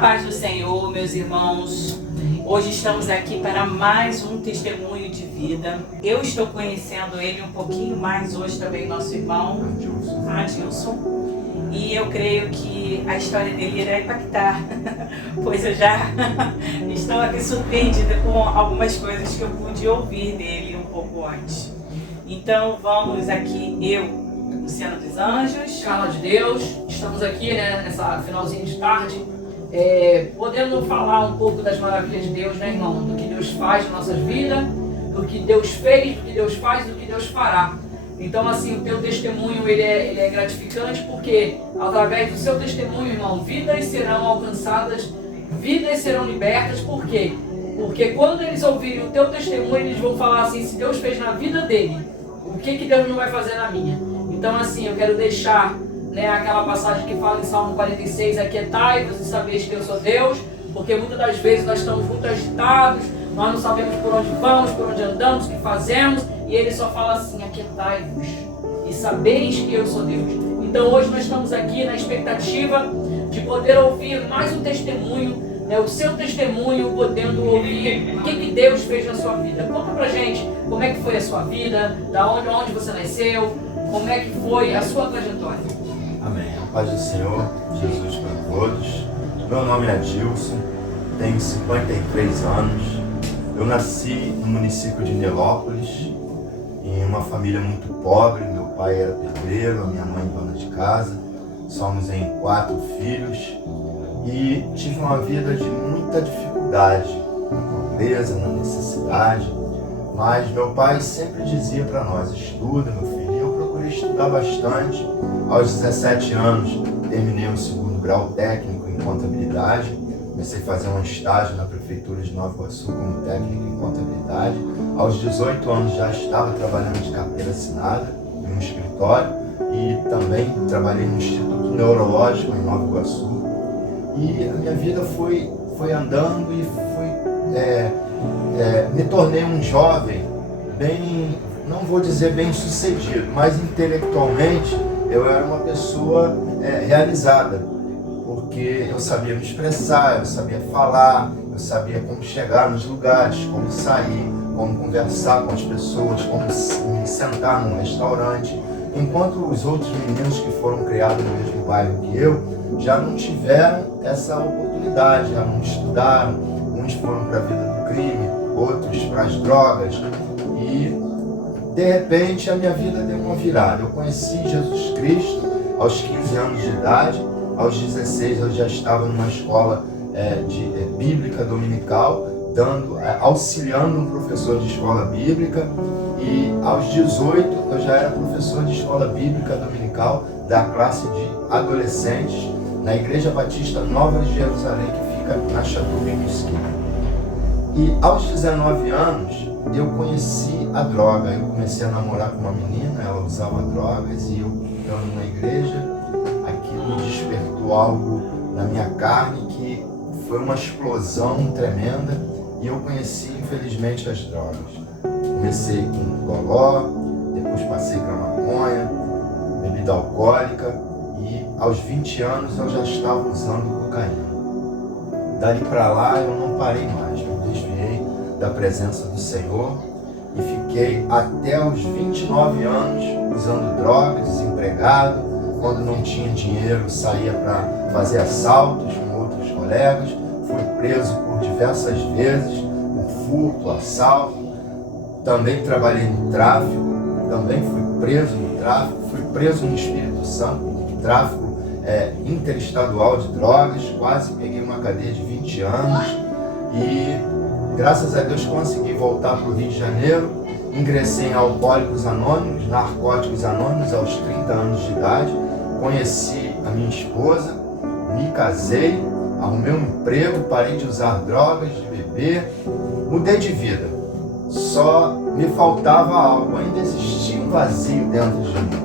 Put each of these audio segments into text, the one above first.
paz do Senhor, meus irmãos. Hoje estamos aqui para mais um testemunho de vida. Eu estou conhecendo ele um pouquinho mais hoje também, nosso irmão Adilson. E eu creio que a história dele irá impactar, pois eu já estou aqui surpreendida com algumas coisas que eu pude ouvir dele um pouco antes. Então vamos aqui, eu, Luciana dos Anjos, Carla de Deus, estamos aqui nessa finalzinho de tarde, podendo falar um pouco das maravilhas de Deus, né, irmão? Do que Deus faz na nossas vidas, do que Deus fez, do que Deus faz e do que Deus fará. Então, assim, o teu testemunho ele é gratificante porque, através do seu testemunho, irmão, vidas serão alcançadas, vidas serão libertas. Por quê? Porque quando eles ouvirem o teu testemunho, eles vão falar assim: se Deus fez na vida dele, o que Deus não vai fazer na minha? Então, assim, eu quero deixar aquela passagem que fala em Salmo 46, aquietai-vos e sabeis que eu sou Deus, porque muitas das vezes nós estamos muito agitados, nós não sabemos por onde vamos, por onde andamos, o que fazemos, e ele só fala assim: aquietai-vos e sabeis que eu sou Deus. Então hoje nós estamos aqui na expectativa de poder ouvir mais um testemunho, o seu testemunho, podendo ouvir o que Deus fez na sua vida. Conta pra gente como é que foi a sua vida, onde você nasceu, como é que foi a sua trajetória. Amém. A paz do Senhor, Jesus para todos. Meu nome é Adilson, tenho 53 anos. Eu nasci no município de Nilópolis, em uma família muito pobre. Meu pai era pedreiro, a minha mãe dona de casa. Somos em 4 filhos e tive uma vida de muita dificuldade, na pobreza, na necessidade. Mas meu pai sempre dizia para nós: estuda, meu filho. E eu procurei estudar bastante. Aos 17 anos, terminei o 2º grau técnico em contabilidade. Comecei a fazer um estágio na prefeitura de Nova Iguaçu como técnico em contabilidade. Aos 18 anos já estava trabalhando de carteira assinada em um escritório e também trabalhei no Instituto Neurológico em Nova Iguaçu. E a minha vida foi andando e me tornei um jovem bem, não vou dizer bem sucedido, mas intelectualmente eu era uma pessoa realizada, porque eu sabia me expressar, eu sabia falar, eu sabia como chegar nos lugares, como sair, como conversar com as pessoas, como me sentar num restaurante, enquanto os outros meninos que foram criados no mesmo bairro que eu já não tiveram essa oportunidade, já não estudaram, uns foram para a vida do crime, outros para as drogas, e de repente a minha vida deu uma virada. Eu conheci Jesus Cristo aos 15 anos de idade. Aos 16 eu já estava numa escola bíblica dominical, auxiliando um professor de escola bíblica, e aos 18 eu já era professor de escola bíblica dominical da classe de adolescentes na Igreja Batista Nova de Jerusalém, que fica na Chatuba, em Mesquita. E aos 19 anos eu conheci a droga. Eu comecei a namorar com uma menina, ela usava drogas, e eu estando na igreja, aquilo despertou algo na minha carne que foi uma explosão tremenda, e eu conheci infelizmente as drogas. Comecei com gogó, depois passei para maconha, bebida alcoólica, e aos 20 anos eu já estava usando cocaína. Dali para lá eu não parei mais, me desviei da presença do Senhor e fiquei até os 29 anos usando drogas, desempregado. Quando não tinha dinheiro, saía para fazer assaltos com outros colegas. Fui preso por diversas vezes, por furto, assalto. Também trabalhei no tráfico, também fui preso no tráfico. Fui preso no Espírito Santo, no tráfico interestadual de drogas. Quase peguei uma cadeia de 20 anos e, graças a Deus, consegui voltar para o Rio de Janeiro. Ingressei em Alcoólicos Anônimos, Narcóticos Anônimos, aos 30 anos de idade. Conheci a minha esposa, me casei, arrumei um emprego, parei de usar drogas, de beber, mudei de vida. Só me faltava algo, ainda existia um vazio dentro de mim.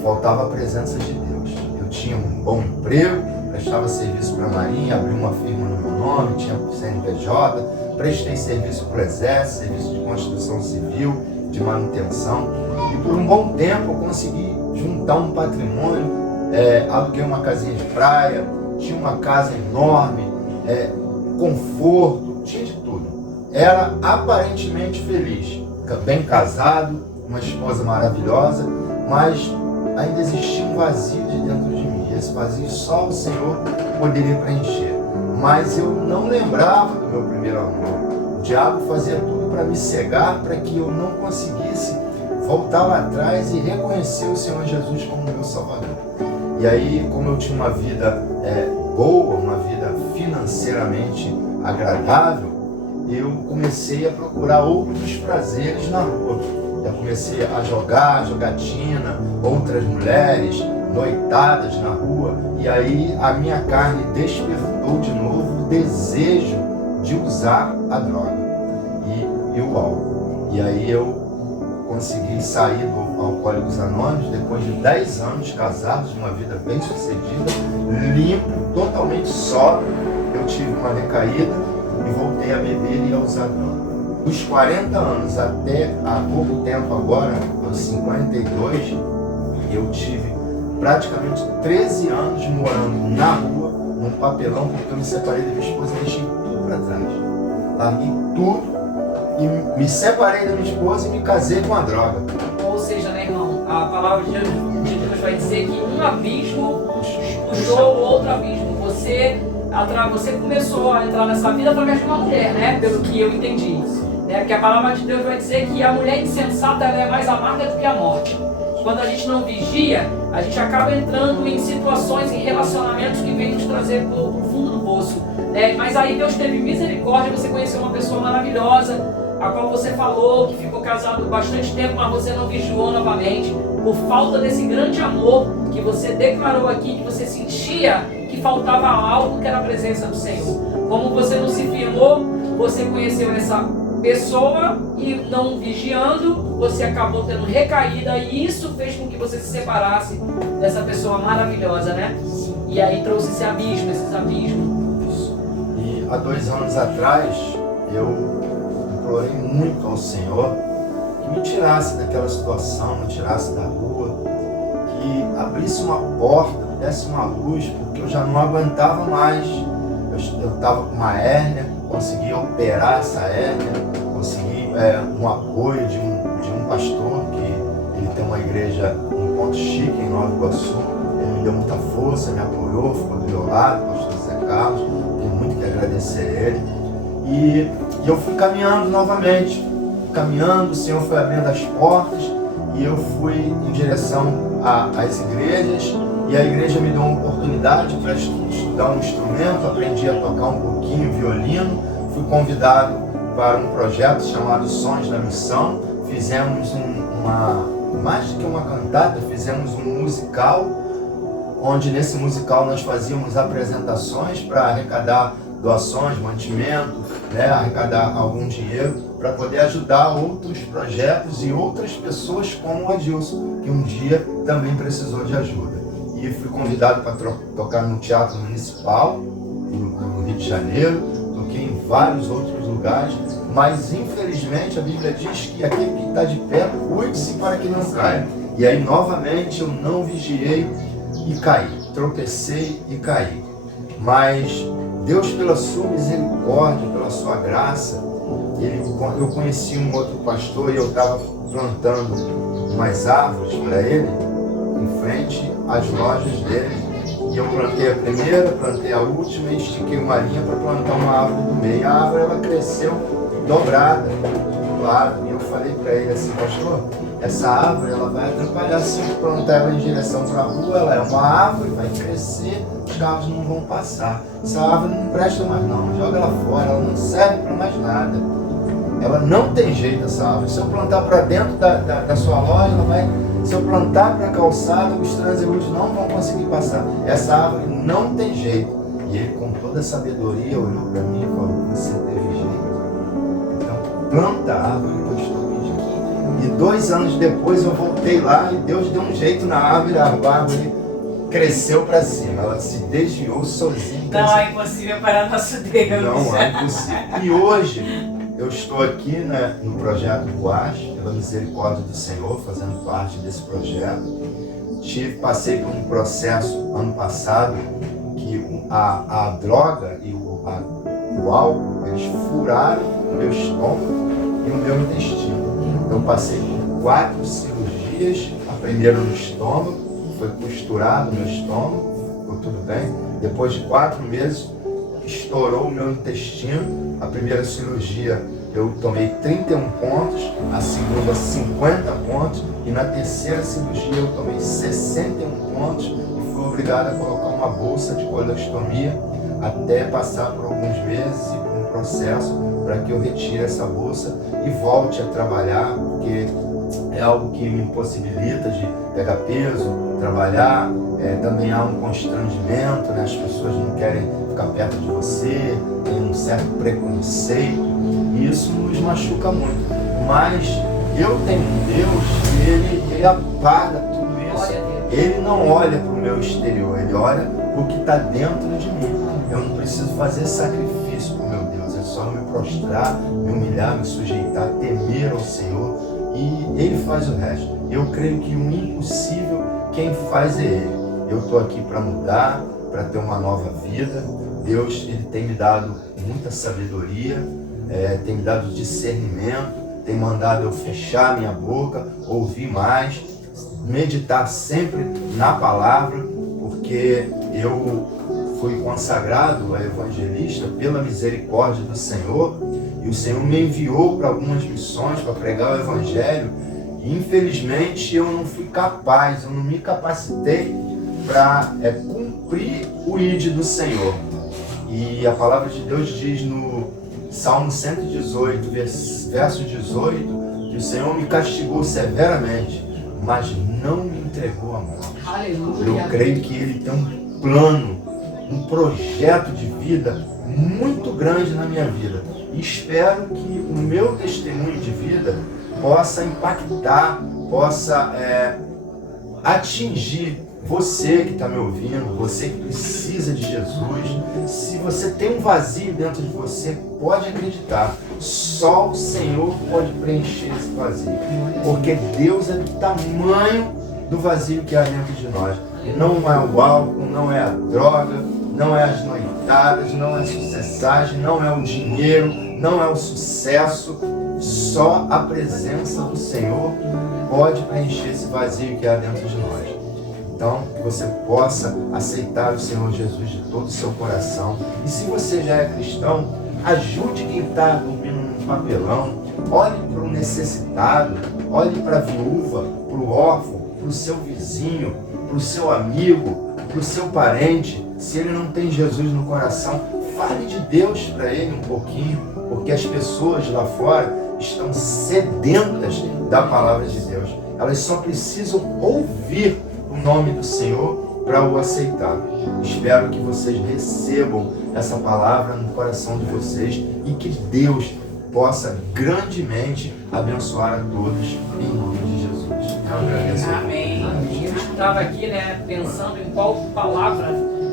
Faltava a presença de Deus. Eu tinha um bom emprego, prestava serviço para a Marinha, abri uma firma no meu nome, tinha CNPJ, prestei serviço para o Exército, serviço de construção civil, de manutenção, e por um bom tempo eu consegui juntar um patrimônio, aluguei uma casinha de praia, tinha uma casa enorme, conforto, tinha de tudo. Era aparentemente feliz, bem casado, uma esposa maravilhosa, mas ainda existia um vazio de dentro de mim. Esse vazio só o Senhor poderia preencher. Mas eu não lembrava do meu primeiro amor. O diabo fazia tudo para me cegar, para que eu não conseguisse voltar lá atrás e reconhecer o Senhor Jesus como meu Salvador. E aí, como eu tinha uma vida boa, uma vida financeiramente agradável, eu comecei a procurar outros prazeres na rua. Eu comecei a jogatina, outras mulheres, noitadas na rua, e aí a minha carne despertou de novo o desejo de usar a droga e o álcool. E aí eu consegui sair do Alcoólicos Anônimos depois de 10 anos casados, de uma vida bem sucedida, limpo, totalmente sóbrio. Eu tive uma recaída e voltei a beber e a usar droga. Dos 40 anos até há pouco tempo agora, aos 52, eu tive praticamente 13 anos morando na rua, num papelão, porque eu me separei da minha esposa e deixei tudo para trás. Larguei tudo e me separei da minha esposa e me casei com a droga. Ou seja, né, irmão, a palavra de Deus vai dizer que um abismo puxou o outro abismo. Você começou a entrar nessa vida através de uma mulher, né? Pelo que eu entendi. Né? Porque a palavra de Deus vai dizer que a mulher insensata ela é mais amarga do que a morte. Quando a gente não vigia, a gente acaba entrando em situações, em relacionamentos que vêm nos trazer para o fundo do poço. Né? Mas aí Deus teve misericórdia, você conheceu uma pessoa maravilhosa, a qual você falou que ficou casado bastante tempo, mas você não vigiou novamente, por falta desse grande amor que você declarou aqui, que você sentia que faltava algo, que era a presença do Senhor. Como você não se firmou, você conheceu essa pessoa e não vigiando, você acabou tendo recaída e isso fez com que você se separasse dessa pessoa maravilhosa, né? E aí trouxe esse abismo, esses abismos. E há 2 anos atrás, eu implorei muito ao Senhor que me tirasse daquela situação, me tirasse da rua, que abrisse uma porta, me desse uma luz, porque eu já não aguentava mais. Eu estava com uma hérnia, consegui operar essa hérnia, consegui um apoio de um pastor, que ele tem uma igreja um ponto chique em Nova Iguaçu. Ele me deu muita força, me apoiou, ficou do meu lado, o pastor Zé Carlos, tenho muito que agradecer a ele. E eu fui caminhando novamente, o Senhor foi abrindo as portas e eu fui em direção às igrejas, e a igreja me deu uma oportunidade para estudar um instrumento, aprendi a tocar um pouquinho violino, fui convidado para um projeto chamado Sons da Missão, fizemos mais do que uma cantata, fizemos um musical, onde nesse musical nós fazíamos apresentações para arrecadar doações, mantimento, né, arrecadar algum dinheiro para poder ajudar outros projetos e outras pessoas como o Adilson, que um dia também precisou de ajuda. E fui convidado para tocar no Teatro Municipal, no Rio de Janeiro, toquei em vários outros lugares, mas infelizmente a Bíblia diz que aquele que está de pé, cuide-se para que não caia. E aí novamente eu não vigiei e caí, tropecei e caí. Mas Deus, pela sua misericórdia, pela sua graça, eu conheci um outro pastor e eu estava plantando umas árvores para ele, em frente às lojas dele. E eu plantei a primeira, plantei a última e estiquei uma linha para plantar uma árvore do meio. A árvore ela cresceu dobrada do lado. E eu falei para ele assim, pastor, essa árvore ela vai atrapalhar se eu plantar ela em direção para a rua. Ela é uma árvore, vai crescer, os carros não vão passar. Essa árvore não presta mais não, joga ela fora, ela não serve para mais nada. Ela não tem jeito, essa árvore. Se eu plantar para dentro da sua loja, ela vai... Se eu plantar para a calçada, os transeuntes não vão conseguir passar. Essa árvore não tem jeito. E ele, com toda a sabedoria, olhou para mim e falou, você teve jeito. Então, planta a árvore que eu estou pedindo. E 2 anos depois eu voltei lá e Deus deu um jeito na árvore, a árvore cresceu para cima. Ela se desviou sozinha. Não é impossível para nosso Deus. Não é impossível. E hoje... eu estou aqui, né, no projeto Guache, pela misericórdia do Senhor, fazendo parte desse projeto. Passei por um processo ano passado que a droga e o álcool, eles furaram o meu estômago e o meu intestino. Eu passei por 4 cirurgias, a primeira no estômago, foi costurado no meu estômago, ficou tudo bem. Depois de 4 meses, estourou o meu intestino. A primeira cirurgia eu tomei 31 pontos, a segunda 50 pontos e na terceira cirurgia eu tomei 61 pontos e fui obrigado a colocar uma bolsa de colostomia até passar por alguns meses e por um processo para que eu retire essa bolsa e volte a trabalhar, porque é algo que me impossibilita de pegar peso, trabalhar. Também há um constrangimento, né? As pessoas não querem ficar perto de você, tem um certo preconceito e isso nos machuca muito. Mas eu tenho um Deus que ele apaga tudo isso. Ele não olha para o meu exterior, ele olha para o que está dentro de mim. Eu não preciso fazer sacrifício para o meu Deus, é só me prostrar, me humilhar, me sujeitar, temer ao Senhor e ele faz o resto. Eu creio que o impossível quem faz é ele. Eu estou aqui para mudar, para ter uma nova vida. Deus ele tem me dado muita sabedoria, tem me dado discernimento, tem mandado eu fechar minha boca, ouvir mais, meditar sempre na palavra, porque eu fui consagrado a evangelista pela misericórdia do Senhor e o Senhor me enviou para algumas missões para pregar o evangelho e infelizmente eu não fui capaz, eu não me capacitei para cumprir o ID do Senhor. E a palavra de Deus diz no Salmo 118, verso 18, que o Senhor me castigou severamente, mas não me entregou a morte. Aleluia. Eu creio que Ele tem um plano, um projeto de vida muito grande na minha vida. E espero que o meu testemunho de vida possa impactar, possa atingir você que está me ouvindo, você que precisa de Jesus. Se você tem um vazio dentro de você, pode acreditar, só o Senhor pode preencher esse vazio, porque Deus é do tamanho do vazio que há dentro de nós. Não é o álcool, não é a droga, não é as noitadas, não é a sucessagem, não é o dinheiro, não é o sucesso. Só a presença do Senhor pode preencher esse vazio que há dentro de nós. Então, que você possa aceitar o Senhor Jesus de todo o seu coração. E se você já é cristão, ajude quem está dormindo num papelão. Olhe para o necessitado, olhe para a viúva, para o órfão, para o seu vizinho, para o seu amigo, para o seu parente. Se ele não tem Jesus no coração, fale de Deus para ele um pouquinho, porque as pessoas lá fora estão sedentas da palavra de Deus. Elas só precisam ouvir o nome do Senhor para o aceitar. Espero que vocês recebam essa palavra no coração de vocês e que Deus possa grandemente abençoar a todos em nome de Jesus. Eu agradeço. Amém. Eu estava aqui, pensando em qual palavra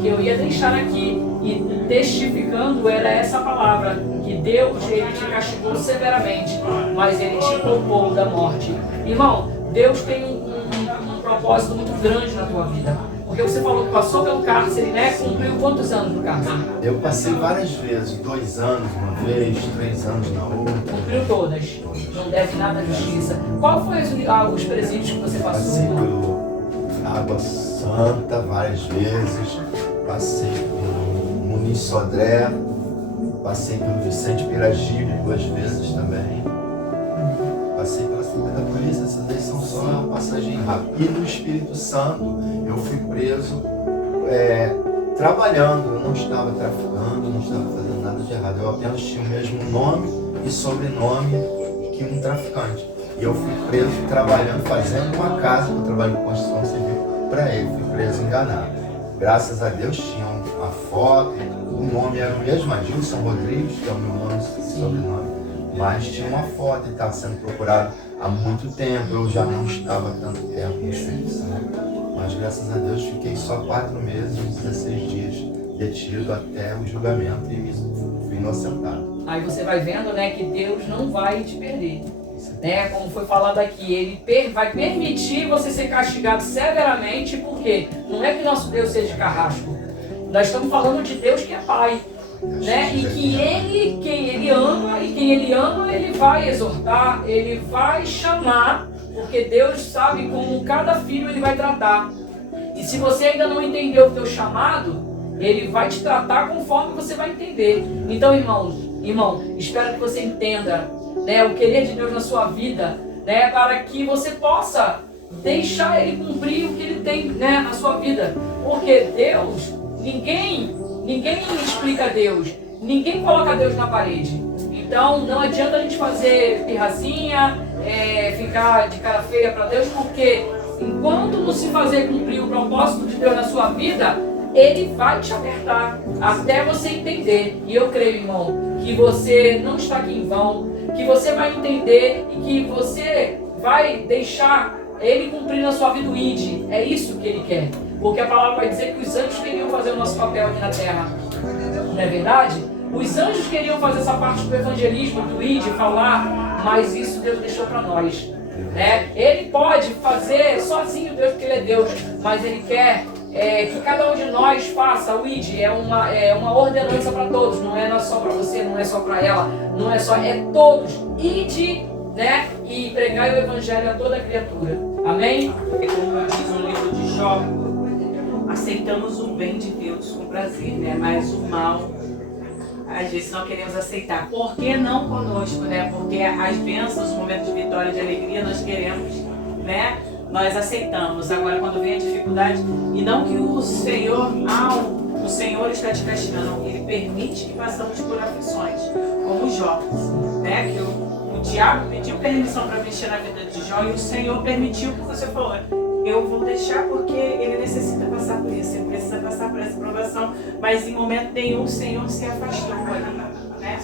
que eu ia deixar aqui e testificando era essa palavra, que Deus ele te castigou severamente, mas ele te poupou da morte. Irmão, Deus tem um propósito muito grande na tua vida. Porque você falou que passou pelo cárcere, cumpriu quantos anos no cárcere? Eu passei várias vezes, 2 anos uma vez, 3 anos na outra. Cumpriu todas, não deve nada à justiça. Qual foi os presídios que você passou? Passei pelo Água Santa várias vezes, passei pelo Muniz Sodré, passei pelo Vicente Piragibe 2 vezes também. Passei pela cidade da polícia, essas daí são só uma passagem rápida. E no Espírito Santo eu fui preso trabalhando, eu não estava traficando, não estava fazendo nada de errado. Eu apenas tinha o mesmo nome e sobrenome que um traficante. E eu fui preso trabalhando, fazendo uma casa, eu trabalho com construção civil, para ele. Fui preso enganado. Graças a Deus tinha uma foto, o nome era o mesmo, Adilson Rodrigues, que é o meu nome e sobrenome. Mas tinha uma foto e estava sendo procurado há muito tempo, eu já não estava tanto tempo em serviço. Mas graças a Deus fiquei só 4 meses, 16 dias detido até o julgamento e fui inocentado. Aí você vai vendo que Deus não vai te perder. Como foi falado aqui, Ele vai permitir você ser castigado severamente, porque não é que nosso Deus seja carrasco. Nós estamos falando de Deus que é Pai, né? E que Ele, quem Ele ama, Ele vai exortar, Ele vai chamar, porque Deus sabe como cada filho Ele vai tratar. E se você ainda não entendeu o teu chamado, Ele vai te tratar conforme você vai entender. Então, irmão, espero que você entenda, né, o querer de Deus na sua vida, né, para que você possa deixar Ele cumprir o que Ele tem, né, na sua vida. Porque Deus, ninguém explica Deus, ninguém coloca Deus na parede. Então não adianta a gente fazer pirracinha, ficar de cara feia para Deus, porque enquanto não se fazer cumprir o propósito de Deus na sua vida, Ele vai te apertar até você entender. E eu creio, irmão, que você não está aqui em vão, que você vai entender e que você vai deixar Ele cumprir na sua vida o ID. É isso que Ele quer. Porque a palavra vai dizer que os anjos queriam fazer o nosso papel aqui na terra. Não é verdade? Os anjos queriam fazer essa parte do evangelismo, do ID, falar, mas isso Deus deixou para nós. Né? Ele pode fazer sozinho, Deus, porque Ele é Deus, mas Ele quer que cada um de nós faça o ID. É uma ordenança para todos, não é só para você, não é só para ela, não é só, é todos. ID, né? E pregar o evangelho a toda criatura. Amém? Como diz no livro de Jó, aceitamos o bem de Deus com prazer, né? Mas o mal, às vezes não queremos aceitar. Por que não conosco, né? Porque as bênçãos, os momentos de vitória, de alegria, nós queremos, né? Nós aceitamos. Agora, quando vem a dificuldade, e não que o Senhor está te castigando, Ele permite que passamos por aflições, como Jó, né? Que o diabo pediu permissão para mexer na vida de Jó e o Senhor permitiu, que você falou, eu vou deixar porque ele necessita passar por isso, ele precisa passar por essa provação, mas em momento nenhum o Senhor se afastou ali, né?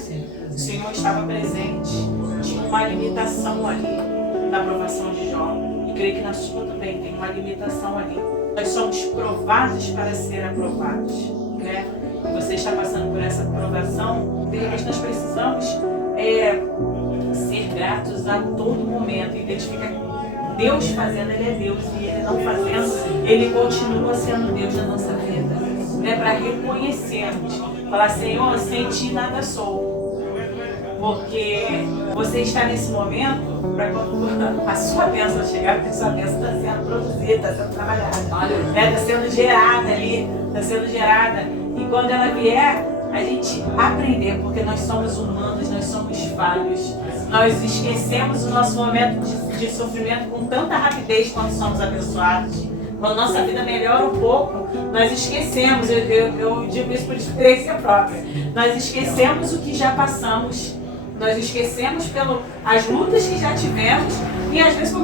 O Senhor estava presente, tinha uma limitação ali na provação de Jó, e creio que na sua também tem uma limitação ali. Nós somos provados para ser aprovados, né? E você está passando por essa provação, de repente nós precisamos ser gratos a todo momento, identificar Deus fazendo, Ele é Deus, e Ele não fazendo, Ele continua sendo Deus na nossa vida, né? Para reconhecermos, falar, Senhor, sem Ti nada sou, porque você está nesse momento para quando a sua bênção chegar, porque a sua bênção está sendo produzida, está sendo trabalhada, né? Está sendo gerada ali, está sendo gerada, e quando ela vier, a gente aprender, porque nós somos humanos, nós somos falhos, nós esquecemos o nosso momento de sofrimento com tanta rapidez quando somos abençoados. Quando nossa vida melhora um pouco, nós esquecemos, eu digo isso por experiência própria, nós esquecemos o que já passamos, nós esquecemos as lutas que já tivemos e às vezes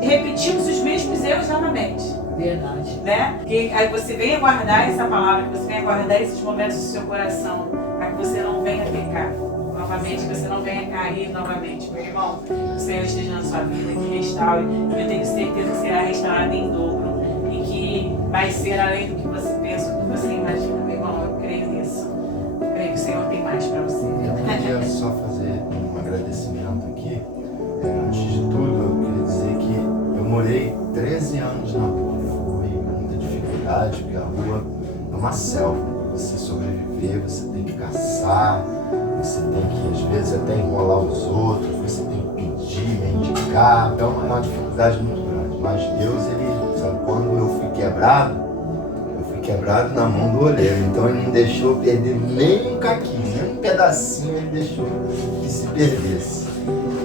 repetimos os mesmos erros novamente. Verdade. Né? Que aí você venha guardar essa palavra, que você venha guardar esses momentos do seu coração, para que você não venha pecar novamente, que você não venha cair novamente. Meu irmão, o Senhor esteja na sua vida, que restaure, e eu tenho certeza que será restaurado em dobro, e que vai ser além do que você pensa, do que você imagina. Meu irmão, eu creio nisso. Eu creio que o Senhor tem mais para você. Eu queria só fazer um agradecimento aqui. Antes de tudo, eu queria dizer que eu morei 13 anos na rua. Foi muita dificuldade, porque a rua é uma selva. Você sobreviver, você tem que caçar, você tem que, às vezes, até enrolar os outros, você tem que pedir, indicar. Então é uma dificuldade muito grande. Mas Deus, Ele, sabe, quando eu fui quebrado na mão do oleiro. Então Ele não deixou eu perder nem um caquinho, nem um pedacinho Ele deixou que se perdesse.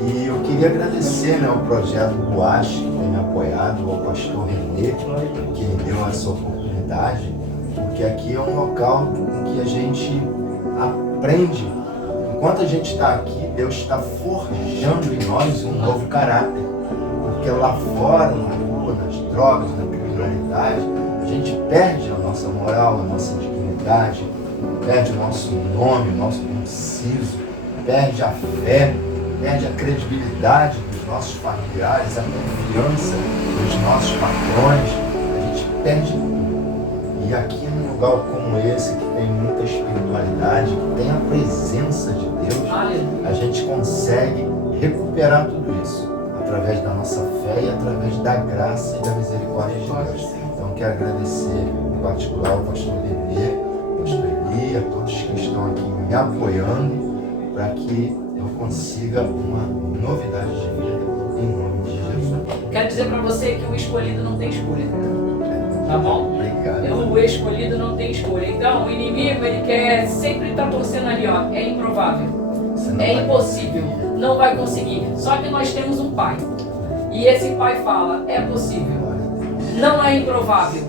E eu queria agradecer, né, ao projeto Boas, que tem me apoiado, ao pastor Renê, que me deu essa oportunidade, porque aqui é um local em que a gente aprende. Enquanto a gente está aqui, Deus está forjando em nós um novo caráter. Porque lá fora, na rua, nas drogas, na criminalidade, a gente perde a nossa moral, a nossa dignidade, perde o nosso nome, o nosso conciso, perde a fé, perde a credibilidade dos nossos familiares, a confiança dos nossos patrões, a gente perde tudo. E aqui num lugar como esse, que tem muita espiritualidade, que tem a presença de Deus, a gente consegue recuperar tudo isso através da nossa fé e através da graça e da misericórdia de Deus. Então quero agradecer em particular ao pastor Renê, Eli, a todos que estão aqui me apoiando para que eu consiga uma novidade de vida em nome de Jesus. Quero dizer para você que o escolhido não tem escolha. Tá bom? Obrigado. O escolhido não tem escolha. Então, o inimigo, ele quer sempre estar torcendo ali, ó. É improvável. É impossível. Não vai conseguir. Só que nós temos um pai. E esse pai fala, é possível. Não é improvável.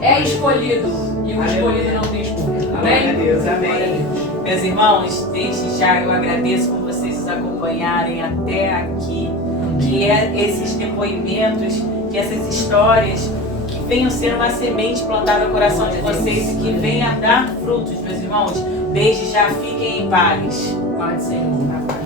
É escolhido. E o escolhido não tem escolha. Amém? Glória a Deus, amém. Glória a Deus. Meus irmãos, desde já eu agradeço por vocês nos acompanharem até aqui. Que esses depoimentos, que essas histórias que venham ser uma semente plantada no coração de vocês e que venha a dar frutos, meus irmãos. Desde já fiquem em paz. Pai do Senhor.